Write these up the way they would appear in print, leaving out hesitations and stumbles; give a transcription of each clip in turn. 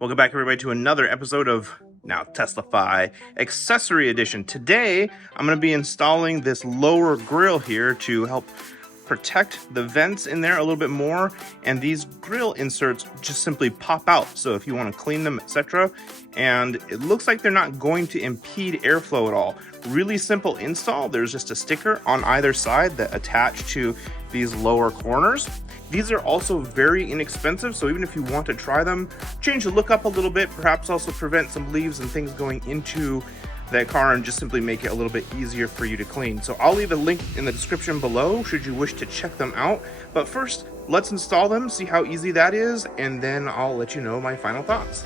Welcome back, everybody, to another episode of Now Teslify Accessory Edition. Today, I'm going to be installing this lower grill here to help protect the vents in there a little bit more, and these grill inserts just simply pop out, so if you want to clean them, etc. And it looks like they're not going to impede airflow at all. Really simple install. There's just a sticker on either side that attach to these lower corners. These are also very inexpensive, so even if you want to try them, change the look up a little bit, perhaps also prevent some leaves and things going into that car and just simply make it a little bit easier for you to clean. So I'll leave a link in the description below should you wish to check them out. But first, let's install them, see how easy that is, and then I'll let you know my final thoughts.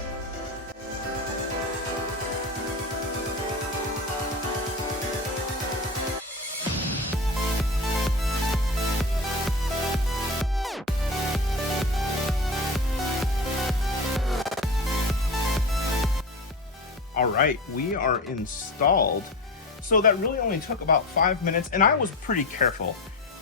All right, we are installed. So that really only took about 5 minutes, and I was pretty careful.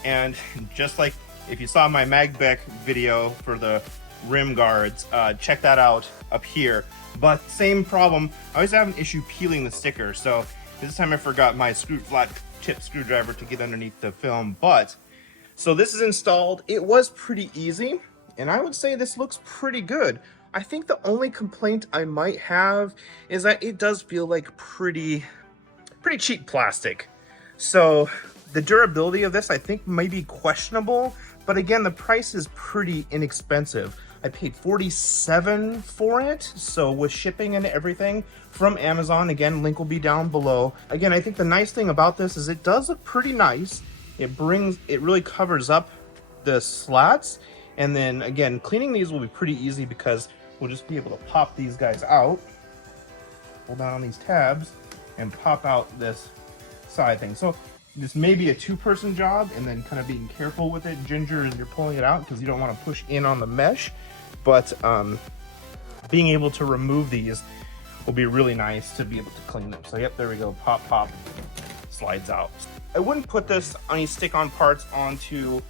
And just like if you saw my Magbec video for the rim guards, check that out up here. But same problem, I always have an issue peeling the sticker. So this time I forgot my flat tip screwdriver to get underneath the film. But so this is installed. It was pretty easy, and I would say this looks pretty good. I think the only complaint I might have is that it does feel like pretty cheap plastic. So the durability of this I think may be questionable, but again, the price is pretty inexpensive. I paid $47 for it, so with shipping and everything from Amazon. Again, link will be down below. Again, I think the nice thing about this is it does look pretty nice. It really covers up the slats, and then again, cleaning these will be pretty easy because we'll just be able to pop these guys out, hold down on these tabs, and pop out this side thing. So this may be a two-person job, and then kind of being careful with it, Ginger, as you're pulling it out, because you don't want to push in on the mesh. But being able to remove these will be really nice to be able to clean them. So yep, there we go, pop, pop, slides out. I wouldn't put this any stick-on parts onto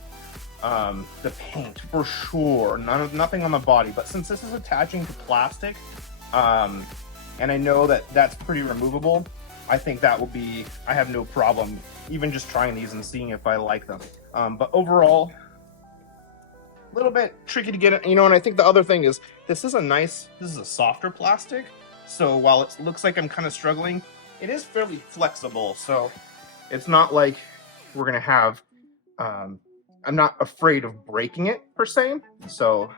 the paint for sure, nothing on the body, but since this is attaching to plastic, and I know that that's pretty removable, I think that will be, I have no problem even just trying these and seeing if I like them. But overall, a little bit tricky to get it, you know. And I think the other thing is this is a softer plastic, so while it looks like I'm kind of struggling, it is fairly flexible, so it's not like we're gonna have I'm not afraid of breaking it per se. So,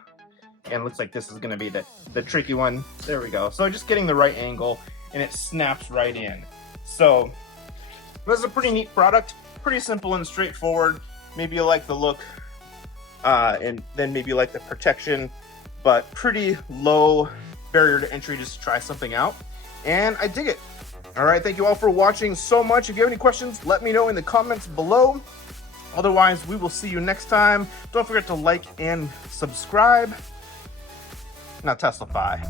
and it looks like this is going to be the tricky one. There we go. So just getting the right angle, and it snaps right in. So this is a pretty neat product, pretty simple and straightforward. Maybe you like the look, and then maybe you like the protection, but pretty low barrier to entry just to try something out. And I dig it. All right, thank you all for watching so much. If you have any questions, let me know in the comments below. Otherwise, we will see you next time. Don't forget to like and subscribe. Now Teslify.